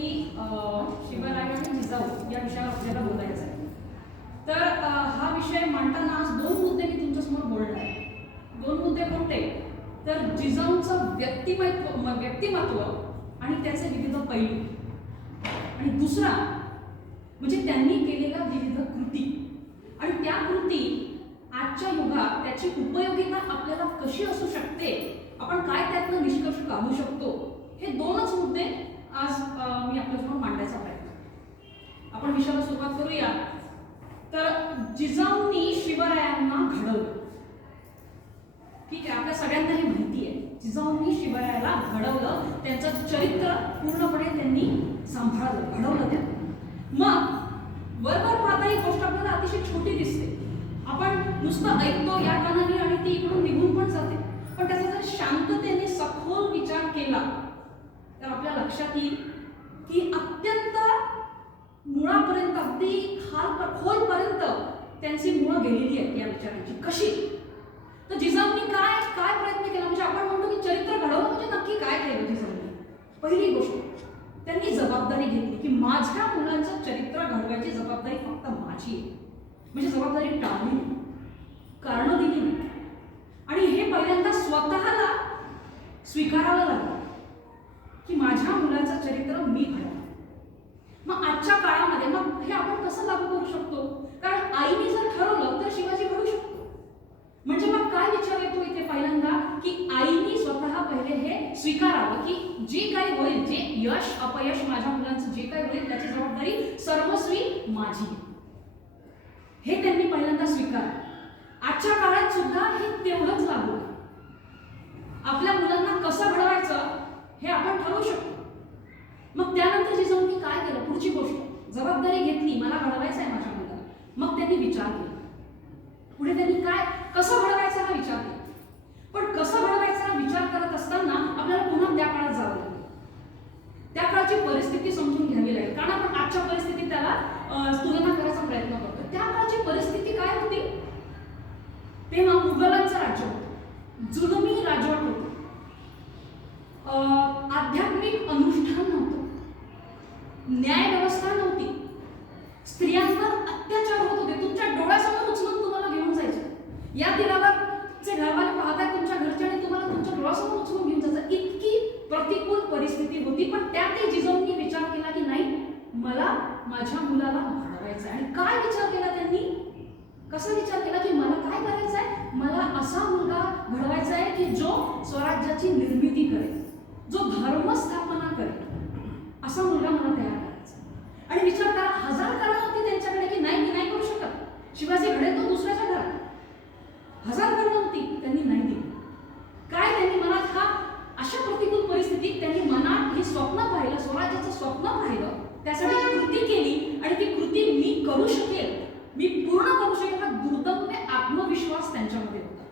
की शिवराय आणि जिजाऊ या विषयावर आपल्याला बोलायचं आहे. तर हा विषय मांडताना आज दोन मुद्दे मी तुमच्यासमोर बोलणार आहे. दोन मुद्दे कोणते? तर जिजाऊंचं व्यक्तिमत्व आणि त्याचे विविध पैलू, आणि दुसरा म्हणजे त्यांनी केलेल्या विविध कृती, आणि त्या कृती आजच्या युगात त्याची उपयोगिता आपल्याला कशी असू शकते, आपण काय त्यातनं निष्कर्ष काढू शकतो, हे दोनच मुद्दे आज मी आपल्यासमोर मांडायचा प्रयत्न. आपण विषयाला सुरुवात करूया. तर जिजाऊंनी शिवरायांना घडवलं. ठीक आहे, आपल्या सगळ्यांना हे माहिती आहे. जिजाऊंनी शिवरायाला घडवलं, त्यांचं चरित्र पूर्णपणे त्यांनी सांभाळलं, घडवलं त्यांनी. मग वरवर पाहता ही गोष्ट आपल्याला अतिशय छोटी दिसते. आपण नुसतं ऐकतो या कानाने आणि ती इकडून निघून पण जाते. पण त्याचा जर शांततेने सखोल विचार केला तर आपल्या लक्षात येईल की अत्यंत मुळापर्यंत, अगदी खोलपर्यंत त्यांची मुळं गेलेली आहेत या विचारांची. कशी? तर जिजाऊंनी काय काय प्रयत्न केला? म्हणजे आपण म्हणतो की चरित्र घडवलं म्हणजे नक्की काय केलं जिजाऊंनी? पहिली गोष्ट, त्यांनी जबाबदारी घेतली की माझ्या मुलांचं चरित्र घडवायची जबाबदारी फक्त माझी आहे. म्हणजे जबाबदारी टाळली, कारणं दिली नाही. आणि हे पहिल्यांदा स्वतःला स्वीकारावं लागलं की माझ्या मुलाचं चरित्र मी घडवलं. मग आजच्या काळामध्ये मग हे आपण कसं लागू करू शकतो? कारण आईने जर ठरवलं तर शिवाजी घडू शकतो. म्हणजे मग काय विचार येतो इथे पहिल्यांदा की आईने स्वतः पहिले हे स्वीकारावं की जे काही होईल, जे यश अपयश माझ्या मुलांचं जे काही होईल त्याची जबाबदारी सर्वस्वी माझी, हे त्यांनी पहिल्यांदा स्वीकारलं. आजच्या काळात सुद्धा हे तेवढंच लागू आहे. आपल्या मुलांना कसं घडवायचं हे आपण ठरवू शकतो. मग त्यानंतर जिजाऊंनी काय केलं? पुढची गोष्ट, जबाबदारी घेतली, मला घडवायचं आहे माझ्या मुलाला. मग त्यांनी विचार केला. पुढे त्यांनी काय, कसं घडवायचा हा विचार केला. पण कसं घडवायचा हा विचार करत असताना आपल्याला पुन्हा त्या काळात जावं लागेल. त्या काळाची परिस्थिती समजून घ्यावी लागेल. कारण आपण आजच्या परिस्थितीत त्याला तुलना करायचा प्रयत्न करतो. त्या काळाची परिस्थिती काय होती? तेव्हा मुघलांचं राज्य होतं, जुलमी राजवट होतं, आध्यात्मिक अनुष्ठान नव्हतं, न्याय व्यवस्था नव्हती, स्त्रियांवर अत्याचार होत होते. तुमच्या डोळ्यासमोर उचलून तुम्हाला घेऊन जायचे. या तीरावर जे घरवाले पाहताय तुमच्या घरच्याने तुम्हाला तुमच्या डोळ्यासमोर उचलून घेऊन जायचं. इतकी प्रतिकूल परिस्थिती होती. पण त्यातही जिजाऊंनी विचार केला की नाही, मला माझ्या मुलाला घडवायचं आहे. आणि काय विचार केला त्यांनी? कसा विचार केला की मला काय करायचं आहे? मला असा मुलगा घडवायचा आहे की जो स्वराज्याची निर्मिती करेल, जो धर्म स्थापना करेल, असा मुलगा मला तयार करायचा. आणि विचार करा, हजार कारणं होती त्यांच्याकडे की नाही, मी नाही करू शकत, शिवाजी घडेल तो दुसऱ्याच्या घरात. हजार कारणं होती, त्यांनी नाही दिली. काय त्यांनी मनात हा अशा प्रतिकूल परिस्थितीत त्यांनी मनात ही स्वप्न पाहिलं, स्वराज्याचं स्वप्न पाहिलं, त्यासाठी कृती केली. आणि ती कृती मी करू शकेल, मी पूर्ण करू शकेल, हा दुर्दम्य आत्मविश्वास त्यांच्यामध्ये होता.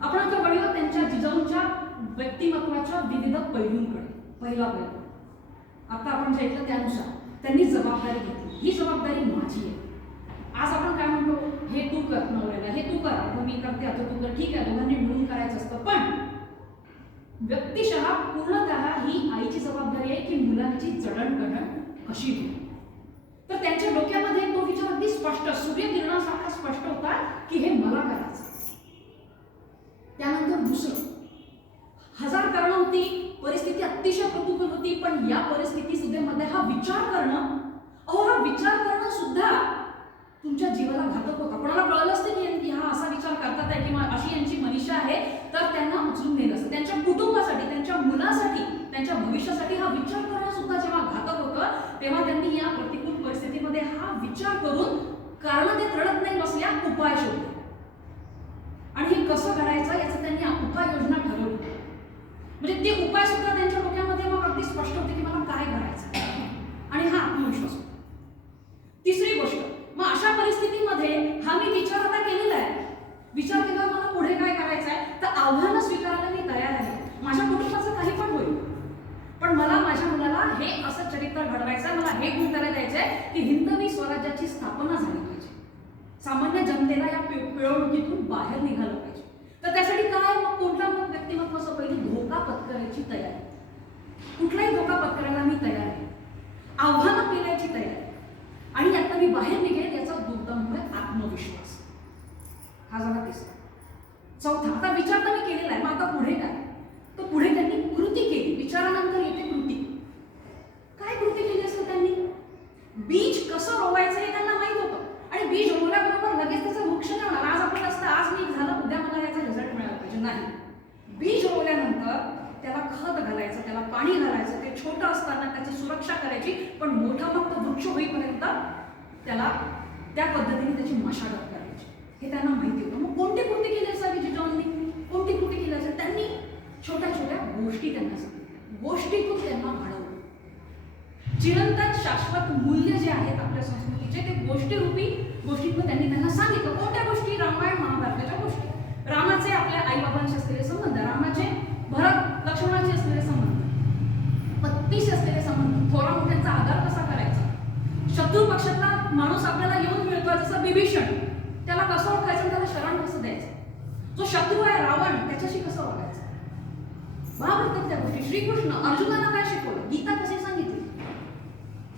आपण आता वळूया त्यांच्या जिजाऊंच्या व्यक्तिमत्वाच्या विविध पैलूंकडे. पहिला पैलू, आता आपण जे ऐकलं त्यानुसार त्यांनी जबाबदारी घेतली. ही जबाबदारी माझी आहे. आज आपण काय म्हणतो, हे तू कर नवऱ्याला, हे तू कर, आता मी करते, आता तू कर. ठीक आहे, दोघांनी मिळून करायचं असतं. पण व्यक्तिशः पूर्णतः ही आईची जबाबदारी आहे की मुलांची जडणघडण कशी होईल. तर त्यांच्या डोक्यामध्ये तो विचार अगदी स्पष्ट, सूर्यकिरणासारखा स्पष्ट होता की हे मला करायचं. त्यानंतर दुसरं, हजार कारणं होती, परिस्थिती अतिशय प्रतिकूल होती. पण या परिस्थितीमध्ये हा विचार करणं, हा विचार करणं सुद्धा तुमच्या जीवाला घातक होता. कोणाला कळलं असतं की हा असा विचार करतात आहे किंवा अशी यांची मनीषा आहे, तर त्यांना उचलून नेलं असतं. त्यांच्या कुटुंबासाठी, त्यांच्या मुलासाठी, त्यांच्या भविष्यासाठी हा विचार करणं सुद्धा जेव्हा घातक होतं, तेव्हा त्यांनी या प्रतिकूल परिस्थितीमध्ये हा विचार करून कारण ते रडत नाही बसल्या, उपाय शोधले. आणि हे कसं करायचं याचं त्यांनी उपाययोजना ठरवली. म्हणजे ते उपाय सुद्धा त्यांच्या डोक्यामध्ये मग अगदी स्पष्ट होते की मला काय करायचं, आणि हा आत्मविश्वास होता. तिसरी गोष्ट, मग अशा परिस्थितीमध्ये हा मी विचार आता केलेला आहे, विचार केल्यावर मला पुढे काय करायचं आहे, तर आव्हानं स्वीकारायला मी तयार आहे. माझ्या कुटुंबाचं काही पण होईल, पण मला माझ्या मुलाला हे असं चरित्र घडवायचं आहे. मला हे गुण करायला द्यायचं आहे की हिंदवी स्वराज्याची स्थापना झाली पाहिजे, सामान्य जनतेला या पिळवणुकीतून बाहेर निघालं पाहिजे. तर त्यासाठी काय, मग कोणता मग व्यक्तिमत्वाचं पहिली धोका पत्करायची तयारी. कुठलाही धोका पत्करायला मी तयार आहे. तयारी आणि आता मी बाहेर निघेल याचा दुर्दम्य आत्मविश्वास. हा झाला तिसरा. चौथा, आता विचार तर मी केलेला आहे, मग आता पुढे काय? तर पुढे त्यांनी कृती केली. विचारानंतर येते कृती. काय कृती केली असेल त्यांनी? बीज कसं रोवायचं हे त्यांना माहित होतं आणि बीज रोवल्याबरोबर लगेच त्याचा वृक्ष नाही होणार. आज आपण असतं आज मी झालं उद्या मला याचा रिझल्ट मिळाला पाहिजे, नाही. बीज रोवल्यानंतर त्याला खत घालायचं, त्याला पाणी घालायचं, ते छोटं असताना त्याची सुरक्षा करायची, पण मोठा फक्त वृक्ष होईपर्यंत त्याला त्या पद्धतीने त्याची मशागत करायची. हे त्यांना माहिती होतं. मग कोणती कृती केली असावी जिजाऊंनी? कोणती कृती केली असेल? त्यांनी छोट्या छोट्या गोष्टी त्यांना सांगितल्या, गोष्टीतून त्यांना घडवलं. चिरंतन शाश्वत मूल्य जे आहेत आपल्या संस्कृतीचे ते गोष्टीतून त्यांना सांगितलं. कोणत्या गोष्टी? रामायण महाभारताच्या गोष्टी. रामाचे आपल्या आईबाबांशी असलेले संबंध, रामाचे भरत लक्ष्मणाचे असलेले संबंध, पत्नीशी असलेले संबंध, थोरा मोठ्यांचा आदर कसा करायचा, शत्रू पक्षातला माणूस आपल्याला येऊन मिळतो जसं विभीषण, त्याला कसं ओळखायचं, त्याला शरण कसं द्यायचं, जो शत्रू आहे रावण त्याच्याशी कसं वागायचं. महाभारतात त्या गोष्टी. श्रीकृष्ण अर्जुनाला काय शिकवलं, गीता कशी सांगितली.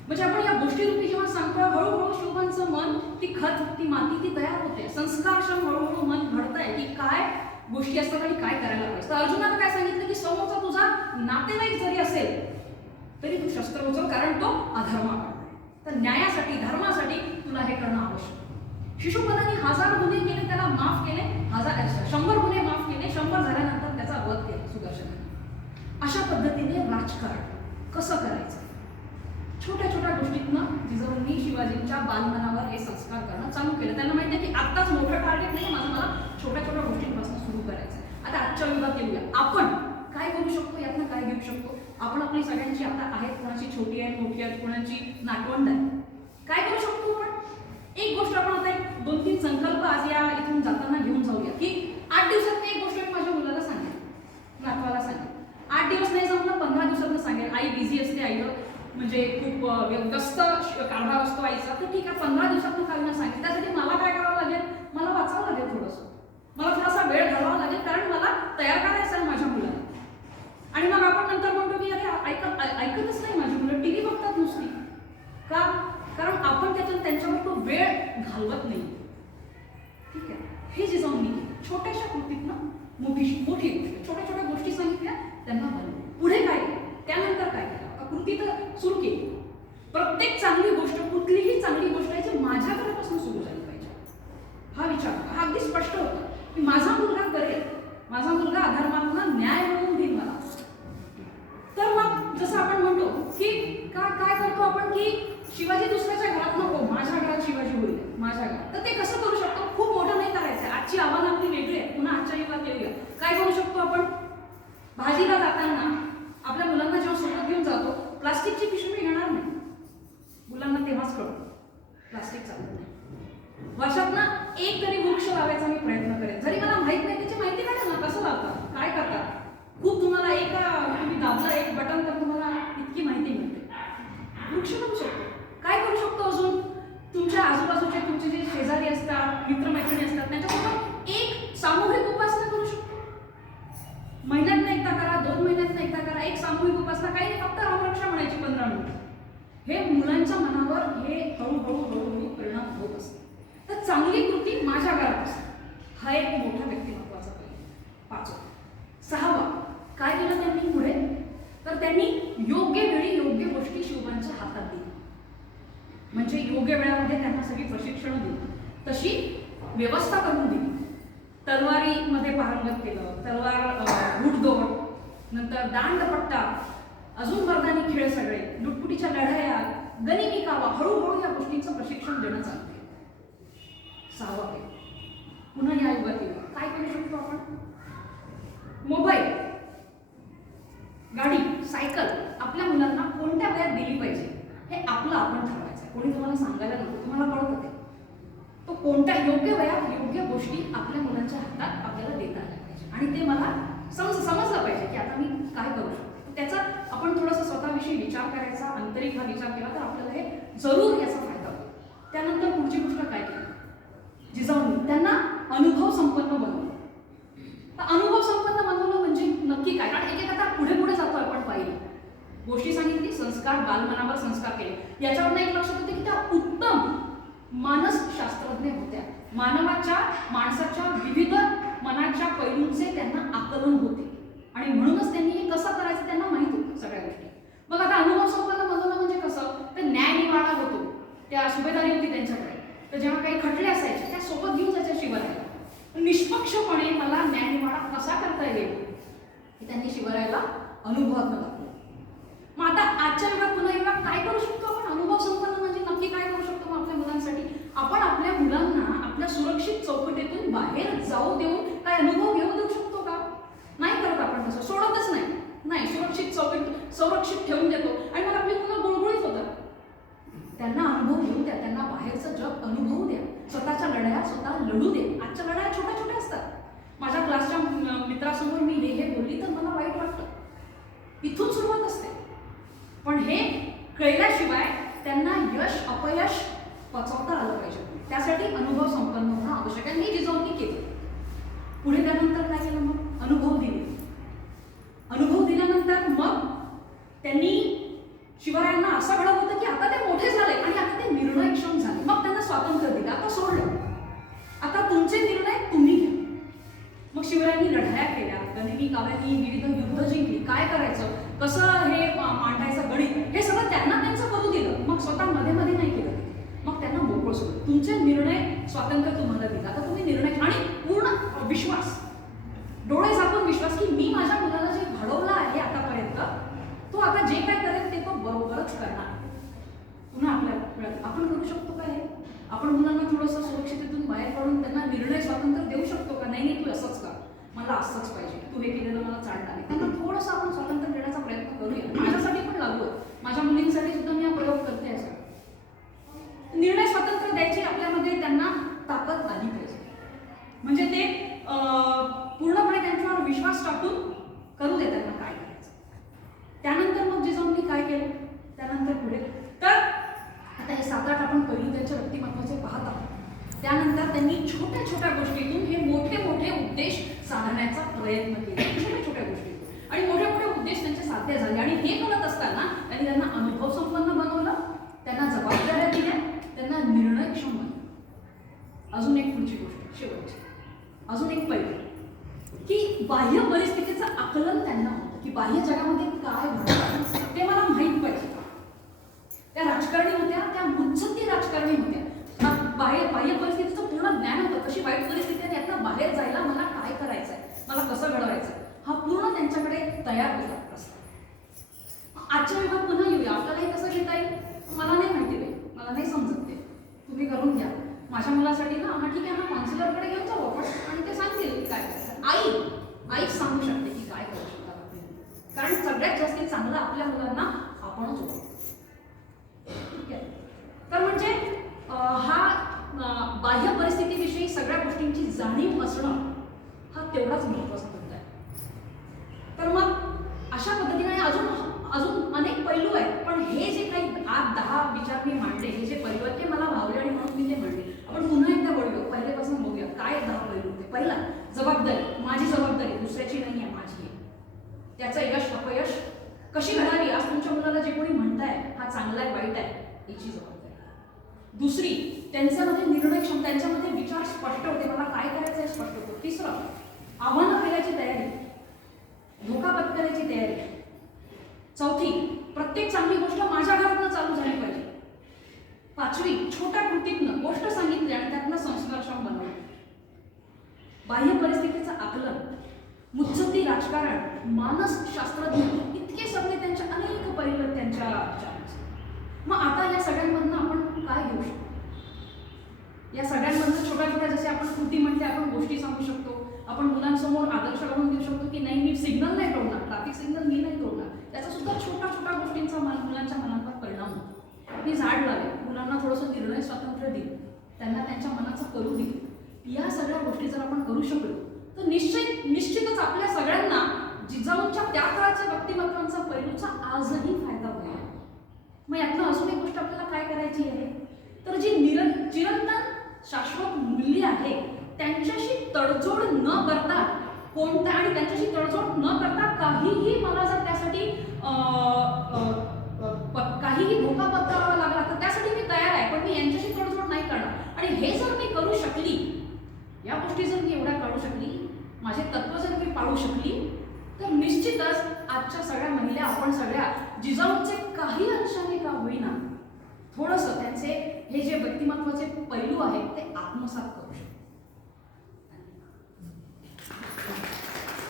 म्हणजे आपण या गोष्टीरूपी जेव्हा सांगतो, हळूहळू शिवबांचं मन, ती खत, ती माती, ती तयार होते. संस्कारक्षम हळूहळू मन घडतंय की काय गोष्टी असतात आणि काय करायला पाहिजे. तर अर्जुनाला काय सांगितलं की समोरचा तुझा नातेवाईक जरी असेल तरी तू शस्त्र उचल, कारण तो अधर्म करतोय. तर न्यायासाठी, धर्मासाठी तुला हे करणं आवश्यक. शिशुपालांनी 1000 गुन्हे केले, त्याला माफ केले. 100 गुन्हे माफ केले. 100 झाल्यानंतर त्याचा वध केला सुदर्शनाने. अशा पद्धतीने राजकारण कसं करायचं, छोट्या छोट्या गोष्टीतनं जिजाऊंनी शिवाजींच्या बालमनावर हे संस्कार करणं चालू केलं. त्यांना माहिती आहे की आत्ताच मोठं टार्गेट नाही, मला छोट्या छोट्या गोष्टींपासून सुरू करायचं आहे. आता आजच्या युगात येऊया. आपण काय करू शकतो, यातनं काय घेऊ शकतो. आपण आपली सगळ्यांची आता आहेत, कोणाची छोटी आहेत, मोठी आहेत, कोणाची नातवंड आहे. काय करू शकतो आपण? एक गोष्ट आपण आता 2-3 संकल्प आज या इथून जाताना घेऊन जाऊया की 8 दिवसात एक गोष्ट मी माझ्या मुलाला सांगेन, नातवाला सांगेन. 8 दिवस नाही जमलं, 15 दिवसात सांगेन. आई बिझी असते, आईला म्हणजे खूप व्यस्त कारभार असतो आईचा, तर ठीक आहे 15 दिवसातून काहींना सांगेल. त्यासाठी मला काय करावं लागेल, मला वाचावं लागेल, मला थोडासा वेळ घालावा लागेल, कारण मला तयार करायचं आहे माझ्या मुलाला. आणि मग आपण नंतर म्हणतो की अरे ऐकतच नाही माझी मुलं, टीव्ही बघतात नुसती. का? कारण आपण त्यांच्यावर तो वेळ घालवत नाही. ठीक आहे, हे जिजाऊंनी केलं. छोट्याशा कृतीतनं मोठी गोष्ट, छोट्या छोट्या गोष्टी सांगितल्या, त्यांना बनवलं. पुढे काय केलं, त्यानंतर काय केलं, कृती तर सुरू केली. प्रत्येक चांगली गोष्ट, कुठलीही चांगली गोष्ट आहे जी माझ्या घरापासून सुरू झाली पाहिजे, हा विचार. हा अगदी स्पष्ट होता की माझा मुलगा करेल, माझा मुलगा अधर्मातून न्याय मिळवून देईल मला. तर मग जसं आपण म्हणतो की काय करतो आपण की शिवाजी दुसऱ्याच्या घरात नको, माझ्या घरात शिवाजी होईल, माझ्या घरात. तर ते कसं करू शकतो? खूप मोठं नाही करायचं. आजची आव्हानं आपली वेगळी आहे. पुन्हा आजच्या युगात येऊया. काय करू शकतो आपण? भाजीला जाताना आपल्या मुलांना जेव्हा सोबत घेऊन जातो, प्लास्टिकची पिशवी घेणार नाही. मुलांना तेव्हाच कळतं प्लास्टिक चालत नाही. वर्षातनं एक तरी वृक्ष लावायचा मी प्रयत्न करेन. जरी मला माहित नाही, त्याची माहिती काढा ना, कसं लावतात, काय करतात. खूप तुम्हाला तुम्ही दाबलं एक बटन तर तुम्हाला इतकी माहिती मिळते. वृक्ष लावू शकतो. काय करू शकतो अजून? तुमच्या आजूबाजूचे तुमचे जे शेजारी असतात, मित्रमैत्रिणी असतात, त्यांच्यासोबत एक सामूहिक उपासना करू शकतो. महिन्यातनं एकदा करा, 2 महिन्यातनं एकदा करा, एक सामूहिक उपासना. काही नाही, फक्त रामरक्षा म्हणायची 15 मिनिटं. हे मुलांच्या मनावर हे हळूहळू परिणाम होत असते. तर चांगली कृती माझ्या घरात असते, हा एक मोठा व्यक्तिमत्वाचा पैलू. 5. 6वा काय केलं त्यांनी पुढे? तर त्यांनी योग्य वेळी योग्य गोष्टी शिवबांच्या हातात दिल्या. म्हणजे योग्य वेळामध्ये त्यांना सगळी प्रशिक्षण दिली, तशी व्यवस्था करून दिली. तलवारीमध्ये पारंगत केलं, तलवार घुडदौड, नंतर दांडपट्टा, अजून मर्दानी खेळ सगळे, लुटपुटीच्या लढाया, गनिमी कावा, हळूहळू या गोष्टींचं प्रशिक्षण देणं चालू केलं. 6वा पुन्हा या युगात येऊ. काय करू शकतो आपण? मोबाईल, गाडी, सायकल आपल्या मुलांना कोणत्या वयात दिली पाहिजे हे आपलं आपण ठरवायचं. कोणी तुम्हाला सांगायला नको, तुम्हाला कळत ते. तो कोणत्या योग्य वयात योग्य गोष्टी आपल्या मुलांच्या हातात आपल्याला देता आल्या पाहिजे आणि ते मला समजलं पाहिजे की आता मी काय करू शकतो. त्याचा आपण थोडासा स्वतःविषयी विचार करायचा, आंतरिक हा विचार केला तर आपल्याला हे जरूर याचा फायदा होईल. त्यानंतर पुढची गोष्ट काय केली जिजाऊंनी? त्यांना अनुभव संपन्न बनवलं. अनुभव संपन्न बनवलं म्हणजे नक्की काय? कारण एक आता पुढे जातो आपण पाहिजे. गोष्टी सांगितली, संस्कार, बालमनावर संस्कार केले. याच्यावरून एक लक्षात येते की त्या उत्तम मानसशास्त्रज्ञ होत्या. माणसाच्या विविध मनाच्या पैलूंचे त्यांना आकलन होते आणि म्हणूनच त्यांनी हे कसं करायचं त्यांना माहित होतं सगळ्या गोष्टी. मग आता अनुभव संपन्न बनवणं म्हणजे कसं, तर न्यायनिवाडा होतो, त्या सुभेदारी होती त्यांच्याकडे, तर जेव्हा काही खटले असायचे त्या सोबत घेऊन जायच्या शिवरायाला. निष्पक्षपणे मला न्यायनिवाडा कसा करता येईल हे त्यांनी शिवरायाला अनुभवात्मक दाखवलं. मग आता आजच्या युगात पुन्हा युगात काय करू शकतो आपण? अनुभव संपन्न म्हणजे नक्की काय करू शकतो मग आपल्या मुलांसाठी? आपण आपल्या मुलांना आपल्या सुरक्षित चौकटीतून बाहेर जाऊ देऊन काय अनुभव घेऊ देऊ शकतो का? नाही करत आपण तसं, सोडतच नाही. सुरक्षित चौकटीत संरक्षित ठेवून देतो आणि मग आपली मुलं गुळगुळीत होतात. त्यांना अनुभव घेऊ द्या, त्यांना बाहेरचं जग अनुभवू द्या, स्वतःच्या लढाया स्वतः लढू दे. आजच्या लढाया छोट्या छोट्या असतात. माझ्या क्लासच्या मित्रासमोर मी हे बोलली तर मला वाईट वाटतं. इथून सुरुवात असते, पण हे कळल्याशिवाय त्यांना यश अपयश पचवता आलं पाहिजे. त्यासाठी अनुभव संपन्न होणं आवश्यक आहे. मी जिजाऊंनी केलं. पुढे त्यानंतर काय केलं? मग अनुभव दिले. अनुभव दिल्यानंतर मग त्यांनी शिवरायांना असं घडवलं होतं की आता ते मोठे झाले आणि आता ते निर्णयक्षम झाले. मग त्यांना स्वातंत्र्य दिलं. आता सोडलं, आता तुमचे निर्णय तुम्ही घ्या. मग शिवरायांनी लढाया केल्या, गनिमी काव्यांनी विविध युद्ध जिंकली. काय करायचं, कसं हे मांडायचं गणित, हे सगळं त्यांना त्यांचं करू दिलं. मग स्वतः मध्ये मध्ये नाही केलं. मग त्यांना मोकळं सोडलं. तुमचे निर्णय स्वातंत्र्य तुम्हाला दिलं, आता तुम्ही निर्णय आणि पूर्ण विश्वास, डोळे झाकून विश्वास की मी माझ्या मुलाला जे घडवलं आहे आतापर्यंत, तो आता जे काय करेल ते तो बरोबरच करणार. पुन्हा आपल्याला आपण करू शकतो का हे? आपण मुलांना थोडंसं सुरक्षिततेतून बाहेर काढून त्यांना निर्णय स्वातंत्र्य देऊ शकतो का? नाही तू असंच कर, मला असंच पाहिजे, तू हे केलेलं मला चालणार नाही. त्यांना थोडंसं आपण स्वातंत्र्य देण्याचा प्रयत्न करूया. माझ्यासाठी पण लागू आहे, माझ्या मुलींसाठी सुद्धा मी हा प्रयोग करते. असं निर्णय स्वातंत्र्य द्यायची आपल्यामध्ये त्यांना ताकद आली पाहिजे. म्हणजे ते पूर्णपणे त्यांच्यावर विश्वास टाकून करू दे त्यांना काय करायचं. त्यानंतर मग जिजाऊंनी काय केलं? त्यानंतर पुढे तर आता हे 7-8 आपण पैलू त्यांच्या व्यक्तिमत्वाचे पाहत आहोत. त्यानंतर त्यांनी छोट्या छोट्या गोष्टीतून हे मोठे मोठे उद्देश साधण्याचा प्रयत्न केला. छोट्या छोट्या गोष्टीतून आणि मोठे मोठे उद्देश त्यांचे साध्य झाले. आणि हे करत असताना त्यांनी त्यांना अनुभव संपन्न बनवलं, त्यांना जबाबदाऱ्या दिल्या, त्यांना निर्णयक्षम बनवलं. अजून एक पुढची गोष्ट शेवटची, अजून एक पैलू की बाह्य परिस्थितीचं आकलन त्यांना होतं की बाह्य जगामध्ये काय घडतं ते मला माहीत पाहिजे. त्या राजकारणी होत्या, त्या मुत्सद्दी राजकारणी होत्या. बाह्य परिस्थितीचं पूर्ण ज्ञान होतं, कशी वाईट परिस्थिती आहे त्यातनं बाहेर जायला मला काय करायचं आहे, मला कसं घडवायचं, हा पूर्ण त्यांच्याकडे तयार होता प्रस्ताव. आजच्या युगात पुन्हा येऊया, आपल्याला हे कसं घेता येईल? मला नाही माहिती बाई, मला नाही समजत ते, तुम्ही करून घ्या. माझ्या मुलासाठी ना हा ठीक आहे ना, काउन्सिलरकडे घेऊन जाऊ आपण आणि ते सांगतील की काय करायचं. आईच सांगू शकते की काय करू शकतात आपल्याला, कारण सगळ्यात जास्ती चांगलं आपल्या मुलांना आपणच होतो. ठीक आहे. तर म्हणजे हा बाह्य परिस्थितीविषयी सगळ्या गोष्टींची जाणीव असणं हा तेवढाच महत्त्वाचा मुद्दा आहे. तर मग अशा पद्धतीने अजून अनेक पैलू आहेत, पण हे जे काही 8-10 विचार मी मांडले, हे जे पैलू आहेत ते मला भावले आणि म्हणून मी ते मांडले. आपण पुन्हा एकदा वळूया, पहिल्यापासून बघूया काय 10 पैलू होते. पहिला, जबाबदारी. माझी जबाबदारी, दुसऱ्याची नाही आहे, माझी आहे. त्याचं यश अपयश कशी घडावी, आज तुमच्या मुलाला जे कोणी म्हणताय हा चांगला आहे वाईट आहे याची जबाबदारी. दुसरी, त्यांच्यामध्ये निर्णयक्षम, त्यांच्यामध्ये विचार स्पष्ट होते, मला काय करायचं हे स्पष्ट होतं. तिसरं, आव्हानं पेलायची तयारी, धोका पत्करायची तयारी. चौथी, प्रत्येक चांगली गोष्ट माझ्या घरातनं चालू झाली पाहिजे. पाचवी, छोट्या कृतीतनं गोष्ट सांगितली आणि त्यातनं संस्कारक्षम बनवलं. बाह्य परिस्थितीचं आकलन, मुत्सद्दी राजकारण, मानसशास्त्रज्ञ, इतके सगळे त्यांच्या अनेक पैलू त्यांच्या विचारांचे. मग आता या सगळ्यांमधनं आपण काय घेऊ शकतो? या सगळ्यांमधनं छोट्या छोट्या, जसे आपण कृती म्हटले, आपण गोष्टी सांगू शकतो, आपण मुलांसमोर आदर्श घडवून देऊ शकतो की नाही मी सिग्नल नाही तोडणार, ट्रॅफिक सिग्नल मी नाही तोडणार. त्याचा सुद्धा छोट्या छोट्या गोष्टींचा मुलांच्या मनांवर परिणाम होतो. मी झाड लावे, मुलांना थोडंसं निर्णय स्वातंत्र्य देईल, त्यांना त्यांच्या मनाचं करू देईल. या सगळ्या गोष्टी जर आपण करू शकलो तर निश्चितच आपल्या सगळ्यांना जिजाऊंच्या त्या काळाच्या व्यक्तिमत्वांचा पैलूचा आजही फायदा होईल. मग यातनं अजून एक गोष्ट आपल्याला काय करायची आहे, तर जी चिरंतन शाश्वत मूल्य आहे त्यांच्याशी तडजोड न करता कोणत्या आणि त्यांच्याशी तडजोड न करता काहीही मला जर त्यासाठी काहीही धोका पत्करावा लागला तर त्यासाठी मी तयार आहे, पण मी यांच्याशी तडजोड नाही करणार. आणि हे जर मी करू शकली, या गोष्टी जर मी एवढ्या काढू शकली, माझे तत्व जर मी पाळू शकली, तर निश्चितच आजच्या सगळ्या महिला आपण सगळ्या जिजाऊंचे काही अंशाने का होईना थोडंसं त्यांचे हे जे व्यक्तिमत्वाचे पैलू आहेत ते आत्मसात करू शकतो.